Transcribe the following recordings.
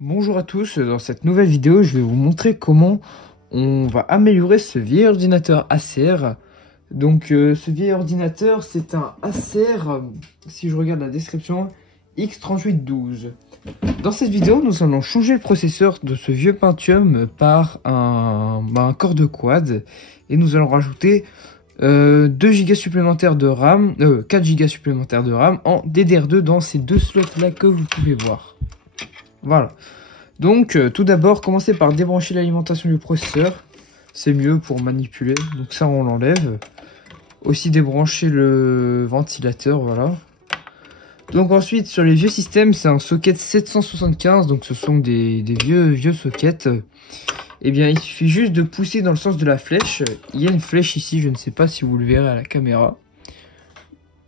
Bonjour à tous, dans cette nouvelle vidéo je vais vous montrer comment on va améliorer ce vieil ordinateur Acer. Donc ce vieil ordinateur c'est un Acer, si je regarde la description, X3812. Dans cette vidéo nous allons changer le processeur de ce vieux Pentium par un Core 2 Quad. Et nous allons rajouter 2 Go supplémentaires de RAM, 4 Go supplémentaires de RAM en DDR2 dans ces deux slots là que vous pouvez voir. Voilà. Donc tout d'abord, commencez par débrancher l'alimentation du processeur. C'est mieux pour manipuler. Donc ça, on l'enlève. Aussi débrancher le ventilateur, voilà. Donc ensuite, sur les vieux systèmes, c'est un socket 775. Donc ce sont des vieux sockets. Et bien, il suffit juste de pousser dans le sens de la flèche. Il y a une flèche ici, je ne sais pas si vous le verrez à la caméra.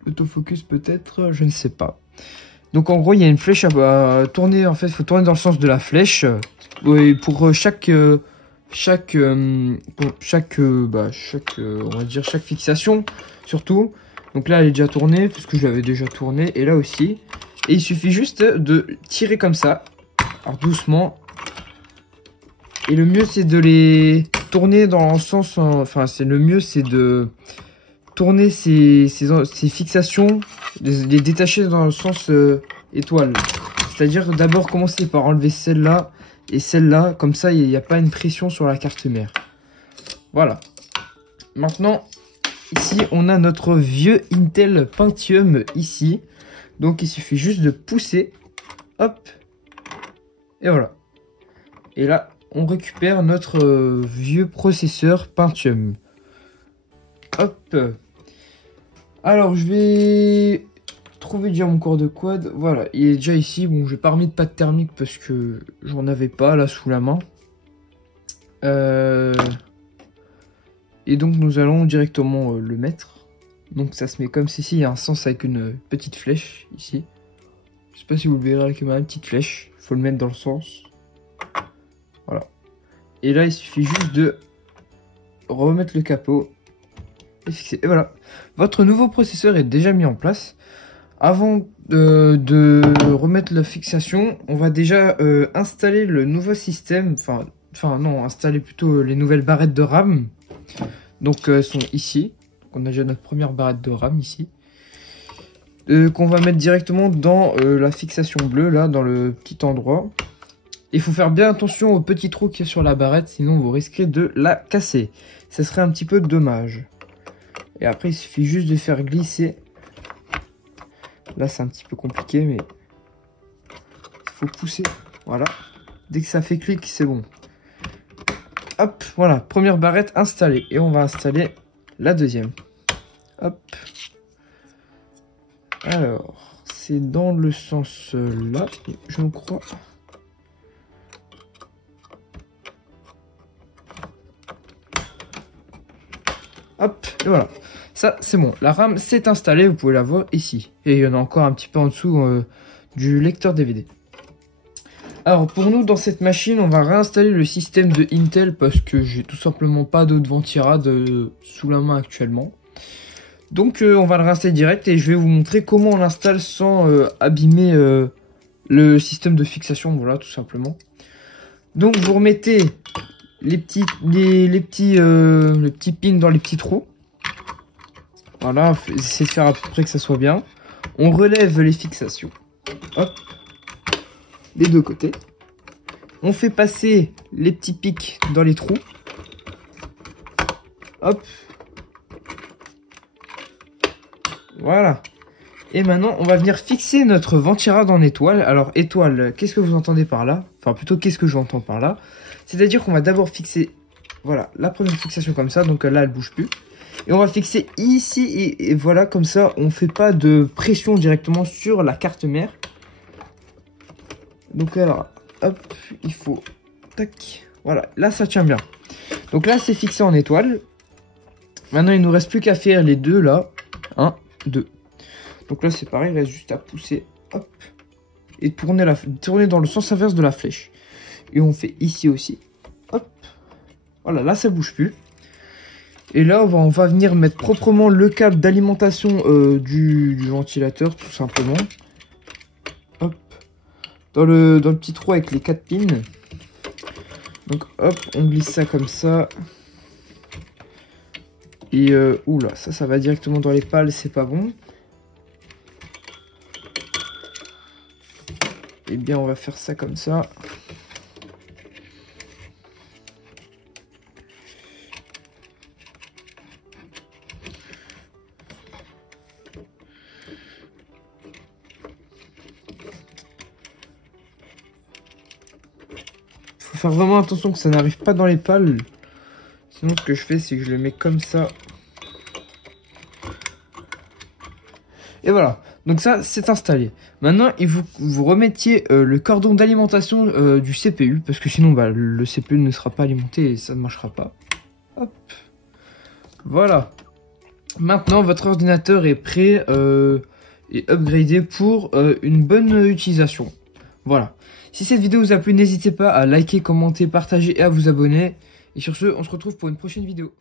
Autofocus peut-être, je ne sais pas. Donc en gros il y a une flèche à tourner, en fait il faut tourner dans le sens de la flèche. Et pour chaque on va dire chaque fixation surtout. Donc là elle est déjà tournée puisque je l'avais déjà tournée, et là aussi. Et il suffit juste de tirer comme ça, alors doucement. Et le mieux c'est de les tourner dans le sens, le mieux c'est de tourner ces fixations, les détacher dans le sens étoile. C'est-à-dire d'abord commencer par enlever celle-là et celle-là, comme ça il n'y a pas une pression sur la carte mère. Voilà. Maintenant, ici on a notre vieux Intel Pentium ici. Donc il suffit juste de pousser, hop, et voilà. Et là, on récupère notre vieux processeur Pentium. Hop. Alors je vais trouver déjà mon Core 2 Quad. Voilà, il est déjà ici. Bon, j'ai pas remis de pâte thermique parce que j'en avais pas là sous la main. Et donc nous allons directement le mettre. Donc ça se met comme ceci. Il y a un sens avec une petite flèche ici. Je sais pas si vous le verrez avec ma petite flèche. Il faut le mettre dans le sens. Voilà. Et là il suffit juste de remettre le capot. Et voilà, votre nouveau processeur est déjà mis en place. Avant de remettre la fixation, on va déjà installer le nouveau système, installer plutôt les nouvelles barrettes de RAM. Donc elles sont ici. On a déjà notre première barrette de RAM ici, qu'on va mettre directement dans la fixation bleue, là, dans le petit endroit. Il faut faire bien attention au petit trou qui est sur la barrette, sinon vous risquez de la casser. Ça serait un petit peu dommage. Et après, il suffit juste de faire glisser. Là, c'est un petit peu compliqué, mais il faut pousser. Voilà. Dès que ça fait clic, c'est bon. Hop, voilà. Première barrette installée. Et on va installer la deuxième. Hop. Alors, c'est dans le sens là, je crois. Hop, et voilà. Ça, c'est bon. La RAM s'est installée, vous pouvez la voir ici. Et il y en a encore un petit peu en dessous du lecteur DVD. Alors, pour nous, dans cette machine, on va réinstaller le système de Intel parce que j'ai tout simplement pas d'autres ventirades sous la main actuellement. Donc, on va le réinstaller direct et je vais vous montrer comment on l'installe sans abîmer le système de fixation. Voilà, tout simplement. Donc, vous remettez les petits pins dans les petits trous. Voilà, essayez de faire à peu près que ça soit bien. On relève les fixations. Hop. Des deux côtés. On fait passer les petits pics dans les trous. Hop. Voilà. Et maintenant, on va venir fixer notre ventirade en étoile. Alors, étoile, qu'est-ce que vous entendez par là? Enfin, plutôt, qu'est-ce que j'entends par là? C'est-à-dire qu'on va d'abord fixer, voilà, la première fixation comme ça. Donc là, elle bouge plus. Et on va fixer ici. Et voilà, comme ça, on fait pas de pression directement sur la carte mère. Donc alors, hop, il faut... Tac. Voilà, là, ça tient bien. Donc là, c'est fixé en étoile. Maintenant, il nous reste plus qu'à faire les deux là. 1, 2. Donc là, c'est pareil, il reste juste à pousser. Hop. Et tourner dans le sens inverse de la flèche. Et on fait ici aussi. Hop. Voilà, là, ça bouge plus. Et là, on va venir mettre proprement le câble d'alimentation du ventilateur, tout simplement. Hop. Dans le petit trou avec les 4 pins. Donc hop, on glisse ça comme ça. Et oula, ça va directement dans les pales, c'est pas bon. Eh bien, on va faire ça comme ça. Faut faire vraiment attention que ça n'arrive pas dans les pales. Sinon, ce que je fais, c'est que je le mets comme ça. Et voilà. Donc ça, c'est installé. Maintenant, il faut que vous remettiez le cordon d'alimentation du CPU. Parce que sinon, bah, le CPU ne sera pas alimenté et ça ne marchera pas. Hop. Voilà. Maintenant, votre ordinateur est prêt et upgradé pour une bonne utilisation. Voilà. Si cette vidéo vous a plu, n'hésitez pas à liker, commenter, partager et à vous abonner. Et sur ce, on se retrouve pour une prochaine vidéo.